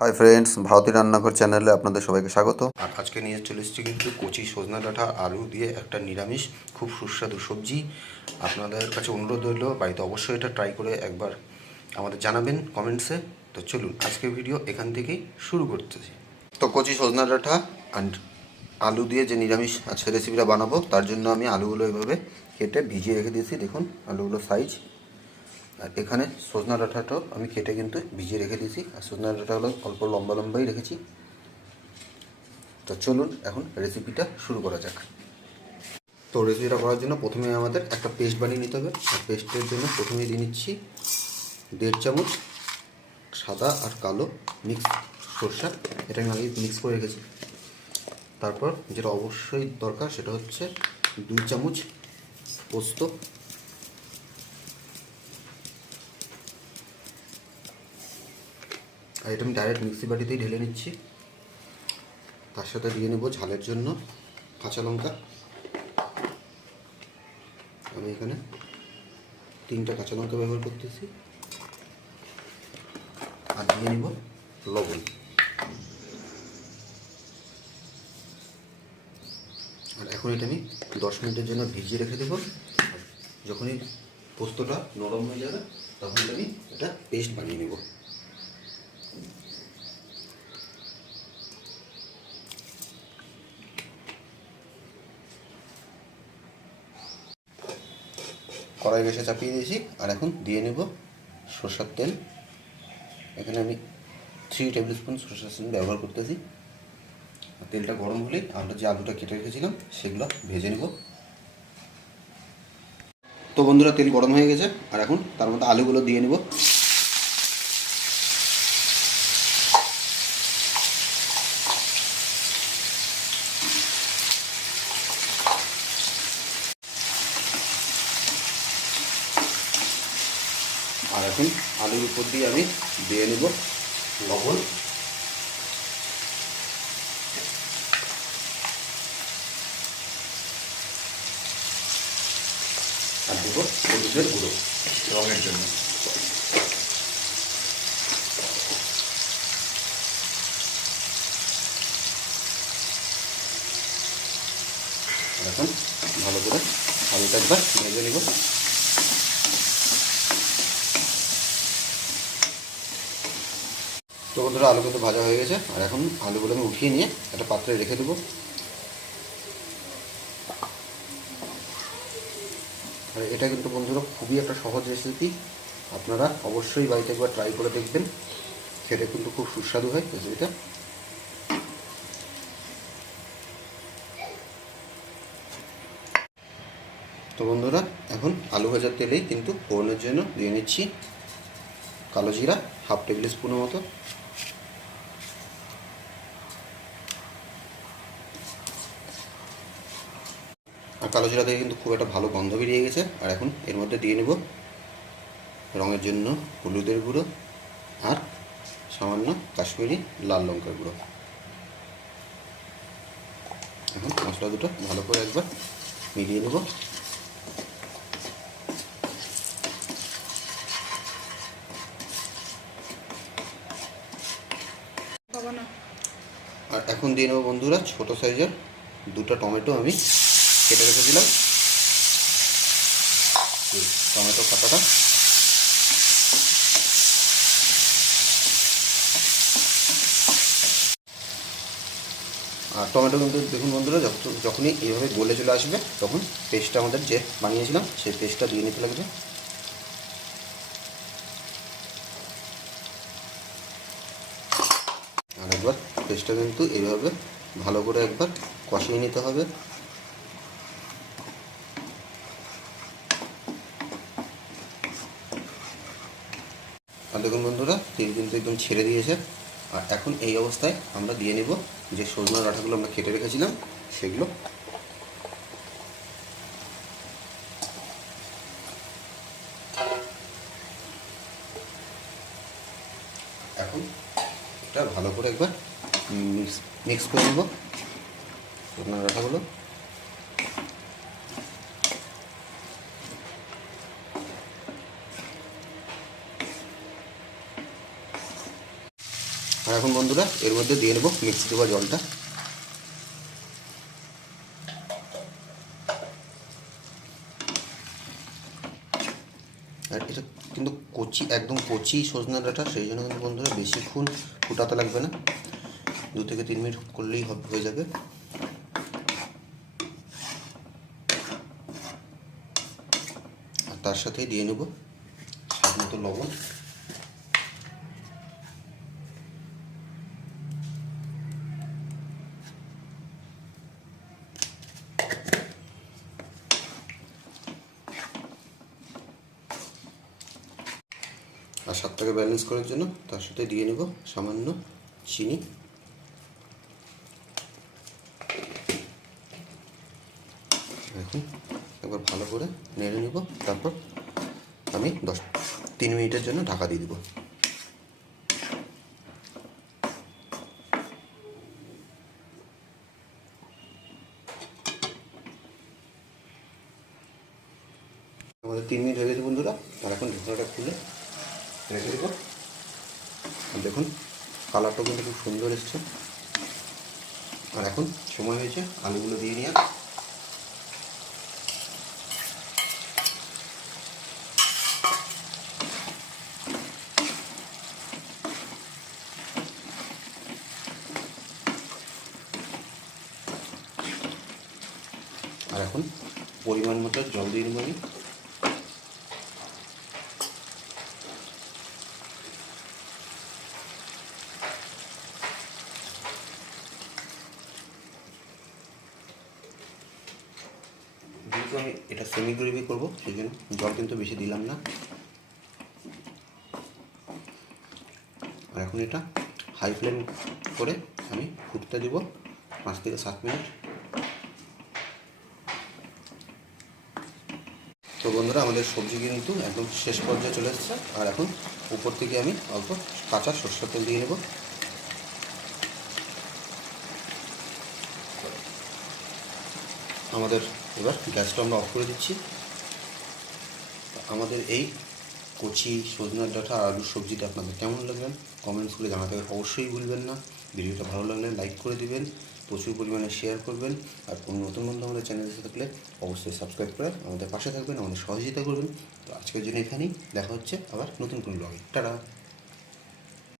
Hi friends, Bharati রান্নাঘর চ্যানেলে আপনাদের সবাইকে স্বাগত। আর আজকে নিয়ে চলে এসেছি কিন্তু কচি সজনা ডাঁটা আলু দিয়ে একটা নিরামিষ খুব সুস্বাদু সবজি। আপনাদের কাছে অনুরোধ রইল বাড়িতে অবশ্যই এটা ট্রাই করে একবার আমাদের জানাবেন কমেন্টসে। তো চলুন আজকের ভিডিও এখান থেকেই শুরু করতেছি। তো কচি সজনা ডাঁটা অ্যান্ড আলু দিয়ে যে নিরামিষ আজকে রেসিপিটা বানাবো, তার জন্য আমি আলুগুলো এভাবে কেটে ভিজিয়ে রেখে দিয়েছি। দেখুন আলুগুলো সাইজ। আর এখানে সজনা ডাঁটাটাও আমি কেটে কিন্তু ভিজিয়ে রেখে দিয়েছি। আর সজনা ডাঁটাগুলো অল্প লম্বা লম্বাই রেখেছি। তো চলুন এখন রেসিপিটা শুরু করা যাক। তো রেসিপিটা করার জন্য প্রথমে আমাদের একটা পেস্ট বানিয়ে নিতে হবে। আর পেস্টের জন্য প্রথমে দিয়ে নিচ্ছি 1.5 চামচ সাদা আর কালো মিক্স সরষা। এটা আমি আগে মিক্স করে রেখেছি। তারপর যেটা অবশ্যই দরকার সেটা হচ্ছে 2 চামচ পোস্ত। আর এটা আমি ডাইরেক্ট মিক্সি বাটিতেই ঢেলে নিচ্ছি। তার সাথে দিয়ে নেব ঝালের জন্য কাঁচা লঙ্কা। আমি এখানে 3টা কাঁচা লঙ্কা ব্যবহার করতেছি। আর দিয়ে নিব লবণ। আর এখন এটা আমি 10 মিনিটের জন্য ভিজিয়ে রেখে দেবো। যখনই পোস্তটা নরম হয়ে যাবে তখন আমি এটা পেস্ট বানিয়ে নেব। কড়াই গ্যাসে চাপিয়ে দিয়েছি। আর এখন দিয়ে নেব সরষের তেল। এখানে আমি 3 টেবিল স্পুন সরষের তেল ব্যবহার করতেছি। তেলটা গরম হলেই আমরা যে আলুটা কেটে রেখেছিলাম সেগুলো ভেজে নেব। তো বন্ধুরা, তেল গরম হয়ে গেছে। আর এখন তার মধ্যে আলুগুলো দিয়ে নেব। আর এখন আলুর উপর দিয়ে আমি দিয়ে নেব লবণ। আর দেব হলুদের গুঁড়ো রঙের জন্য। এখন ভালো করে আলুটা একবার ভেজে নেব। তো বন্ধুরা, আলু কিন্তু ভাজা হয়ে গেছে। আর এখন আলুগুলো আমি উঠিয়ে নিয়ে একটা পাত্রে রেখে দেবো। আর এটা কিন্তু বন্ধুরা খুবই একটা সহজ রেসিপি। আপনারা অবশ্যই বাড়িতে একবার ট্রাই করে দেখবেন। খেতে কিন্তু খুব সুস্বাদু হয় রেসিপিটা। তো বন্ধুরা, এখন আলু ভাজার তেলেই কিন্তু ফোড়নের জন্য দিয়ে নিচ্ছি কালো জিরা 1/2 টেবিল স্পুনের মতো। আর কালো জিরা থেকে কিন্তু খুব একটা ভালো গন্ধ বেরিয়ে গেছে। আর এখন এর মধ্যে দিয়ে নেব রঙের জন্য হলুদের গুঁড়ো আর সামান্য কাশ্মীরি লাল লঙ্কার গুঁড়ো। এখন মশলা দুটো ভালো করে একবার মিলিয়ে নেব। আর এখন দিয়ে নেব বন্ধুরা ছোটো সাইজের 2টা টমেটো আমি কেটে রেখেছিলাম। টমেটো কাটাটা। আর টমেটো কিন্তু দেখুন বন্ধুরা, যখনই এইভাবে গলে চলে আসবে তখন পেস্টটা আমাদের যে বানিয়েছিলাম সেই পেস্টটা দিয়ে নিতে লাগবে। আর একবার পেস্টটা কিন্তু এইভাবে ভালো করে একবার কষিয়ে নিতে হবে। আর দেখুন বন্ধুরা, তেল কিন্তু একদম ছেড়ে দিয়েছে। আর এখন এই অবস্থায় আমরা দিয়ে নেব যে সজনা ডাঁটাগুলো আমরা কেটে রেখেছিলাম সেগুলো। এখন এটা ভালো করে একবার মিক্স করে নেব সজনা ডাঁটাগুলো। আর এখন বন্ধুরা এর মধ্যে দিয়ে নেব মিক্সি দেওয়া জলটা। আর এটা কিন্তু একদম কচি সজনা ডাঁটা, সেই জন্য কিন্তু বন্ধুরা বেশিক্ষণ ফুটাতে লাগবে না, 2 থেকে 3 মিনিট করলেই হয়ে যাবে। আর তার সাথেই দিয়ে নেব স্বাদ মতো লবণ। আর স্বাদটাকে ব্যালেন্স করার জন্য তার সাথে দিয়ে নেব সামান্য চিনি। এখন একবার ভালো করে নেড়ে নেব, তারপর আমি 3 মিনিটের জন্য ঢাকা দিয়ে দেবো। আমাদের 3 মিনিট হয়ে গেছে বন্ধুরা। আর এখন ঢাকনাটা খুলে রেখে দেবো। দেখুন কালারটাও কিন্তু খুব সুন্দর এসছে। আর এখন সময় হয়েছে আলুগুলো দিয়ে নেওয়ার। আর এখন পরিমাণ মতো জল দিয়ে নেব আমি। যেহেতু আমি এটা সেমি গ্রেভি করবো, সেই জন্য জল কিন্তু বেশি দিলাম না। আর এখন এটা হাই ফ্লেম করে আমি ফুটতে দেব 5 থেকে 7 মিনিট। তো বন্ধুরা আমাদের সবজি কিন্তু একদম শেষ পর্যায়ে চলে এসেছে। আর এখন উপর থেকে আমি অল্প কাঁচা সরষের তেল দিয়ে নেব। আমাদের এবার গ্যাসটা আমরা অফ করে দিচ্ছি। আমাদের এই কচি সজনার ডাঁটা আর আলুর সবজিটা আপনাদের কেমন লাগলেন কমেন্টস করে জানাতে অবশ্যই ভুলবেন না। ভিডিওটা ভালো লাগলে লাইক করে দিবেন, প্রচুর পরিমাণে শেয়ার করবেন। আর কোনো নতুন বন্ধু আমাদের চ্যানেলে থাকলে অবশ্যই সাবস্ক্রাইব করে আমাদের পাশে থাকবেন, আমাদের সহযোগিতা করবেন। তো আজকের জন্য এখানেই, দেখা হচ্ছে আবার নতুন কোনো ব্লগে। টাটা।